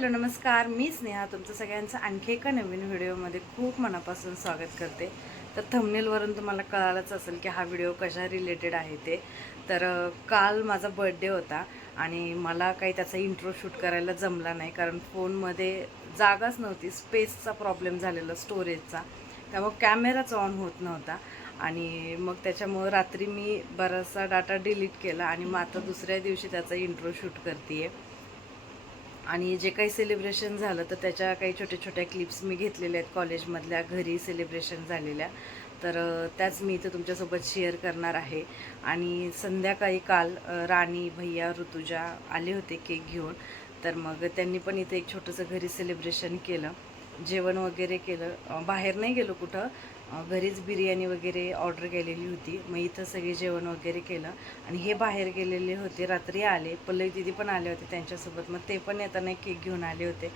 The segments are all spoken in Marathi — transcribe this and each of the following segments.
हॅलो नमस्कार, मी स्नेहा तुमचं सगळ्यांचं आणखी एका नवीन व्हिडिओमध्ये खूप मनापासून स्वागत करते. तर थंबनेलवरून तुम्हाला कळालंच असेल की हा व्हिडिओ कशा रिलेटेड आहे ते. तर काल माझा बर्थडे होता आणि मला काही त्याचा इंट्रो शूट करायला जमला नाही, कारण फोनमध्ये जागाच नव्हती, स्पेसचा प्रॉब्लेम झालेला स्टोरेजचा. त्यामुळे कॅमेराच ऑन होत नव्हता आणि मग त्याच्यामुळं रात्री मी बराचसा डाटा डिलीट केला आणि मग आता दुसऱ्या दिवशी त्याचा इंट्रो शूट करते आहे. आणि जे काही सेलिब्रेशन झालं तर त्याच्या काही छोट्या छोट्या क्लिप्स मी घेतलेल्या आहेत कॉलेजमधल्या, घरी सेलिब्रेशन झालेल्या. तर त्याच मी इथं तुमच्यासोबत शेअर करणार आहे. आणि संध्याकाळी काल राणी, भैया, ऋतुजा आले होते केक घेऊन. तर मग त्यांनी पण इथे एक छोटंसं घरी सेलिब्रेशन केलं, जेवण वगैरे केलं. बाहेर नाही गेलो कुठं, घरीच बिर्याणी वगैरे ऑर्डर केलेली होती. मग इथं सगळे जेवण वगैरे केलं. आणि हे बाहेर गेलेले होते, रात्री आले. पल्लवी दिदी पण आले होते त्यांच्यासोबत, मग ते पण येताना केक घेऊन आले होते.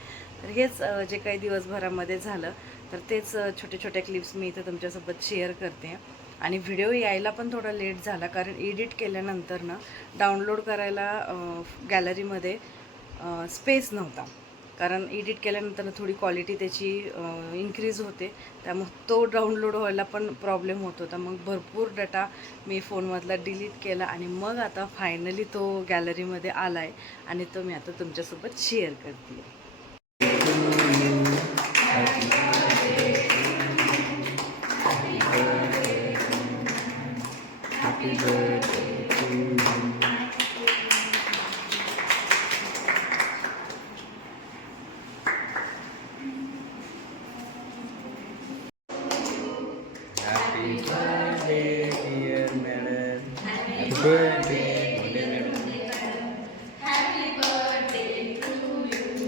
तर हेच जे काही दिवसभरामध्ये झालं तर तेच छोट्या छोट्या क्लिप्स मी इथं तुमच्यासोबत शेअर करते. आणि व्हिडिओ यायला पण थोडा लेट झाला, कारण एडिट केल्यानंतर ना डाउनलोड करायला गॅलरीमध्ये स्पेस नव्हता. कारण एडिट केल्यानंतर थोडी क्वालिटी त्याची इन्क्रीज होते, त्यामुळे तो डाउनलोड व्हायला पण प्रॉब्लेम होत होता. मग भरपूर डाटा मी फोनमधला डिलीट केला आणि मग आता फायनली तो गॅलरीमध्ये आला आहे आणि तो मी आता तुमच्यासोबत शेअर करते.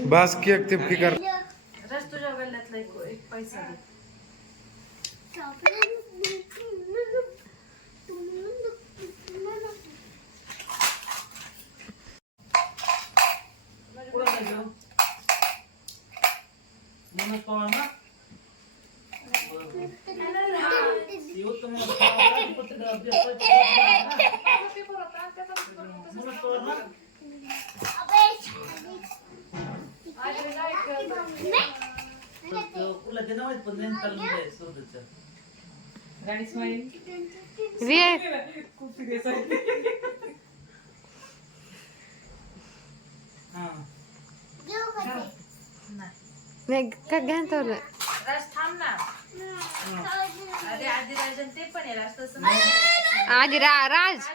बस की ऍक्टिव्ह की कर रस तुझ्या गल्ल्यातला एक पैसा दे. आधी राज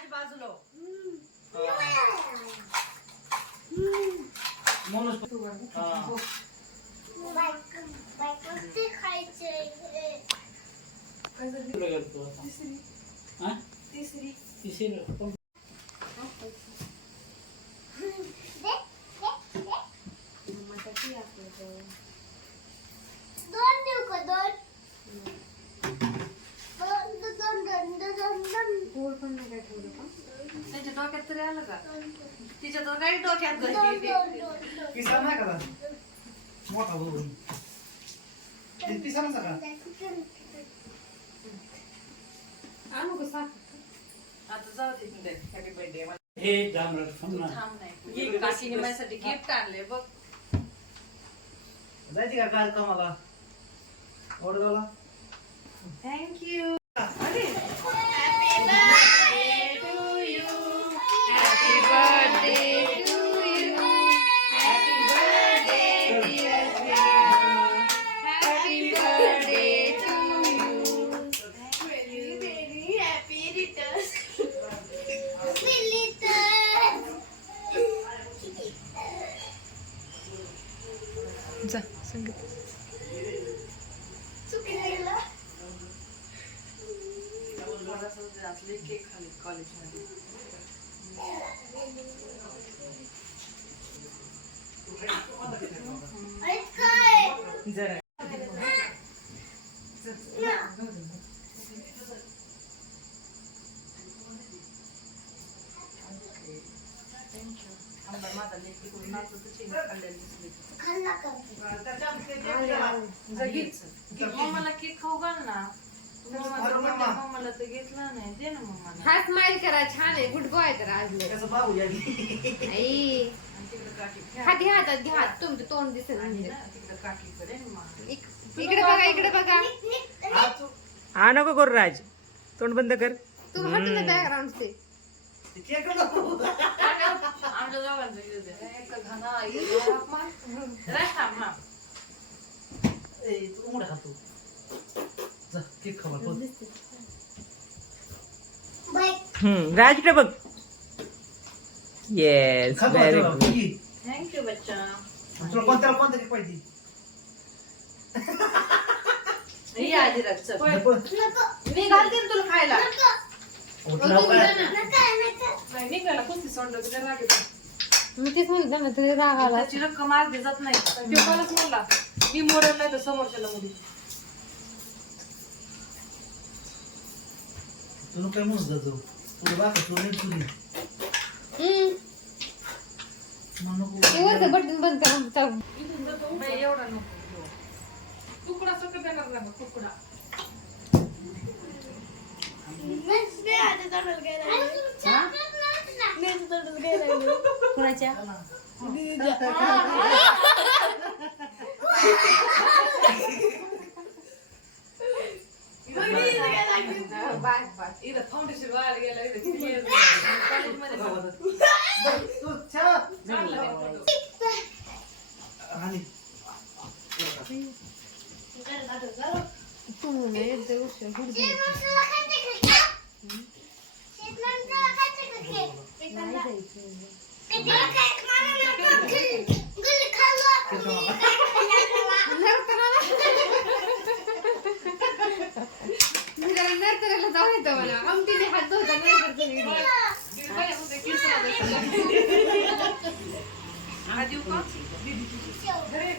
त्यांच्या डोक्यात तरी आलं का? तिच्या तर काही डोक्यात मोठा बघून आणू का साख? आता जाऊ दे. Happy birthday. हे थांब नाही, काकीने माझ्यासाठी गिफ्ट आणले बघ. जायची का कार्यक्रमाला ओढगावला? थँक्यू. जा संगीत केक खाली कॉलेजमध्ये. जरा माझा लेक तिकडून नाचत चेंज खाल्लेली मला केक खाऊ घाल ना. मम्माला तर घेतला नाही दे ना मम्माला हा स्माइल करा छान आहे गुड बॉय तर आज लय. त्याचं बाबू या आई आणि तिकडे काठी घ्या. हाती हातात घ्या हात तुमचं तोंड दिसेल आणि म्हणजे. ना तिकडे काठीकडे इकडे बघा इकडे बघा हा नको करू राज तोंड बंद कर तू हट ना बॅकग्राऊंड ते आमच्या दोघांचं घेऊ दे. एक घाना, एक घाना. रस थांब ना. तू मोठा खातो जा केक खावा बघ. राजकडे बघ येस खा व्हेरी बघ, गुड ये. थँक्यू बच्चा. तुला कोणत्या केक पाहिजे ही आधी रस चल. नको. मी घालते ना तुला खायला. उठला काय? नाही निघायला कोणती सोंड तुला राग येतो. मी तेच म्हणते ना तरी राग आला. त्याची रक्कम आज जात नाही. तो मलाच म्हणला मी मोडल नाही तर समोरच्याला मुली. तू काय म्हणत जातो तुला बाका तू नाही तुझी नको ते वरचं बटन बंद करा चालू. बाई, एवढा नको घेऊ. तुकडा सकट देणार नाही बघ, तुकडा. कुणाच्या? इथं फाउंडेशन वाढ गेलं, इथं किती years झाले. कॉलेजमध्ये पण. तू छा चांगला आहे photo. आणि तू म्हणे ते उशीर गुड नर्तऱ्याला जाऊ येतं मला आमटीने हात धुता हा, देऊ का? घरी.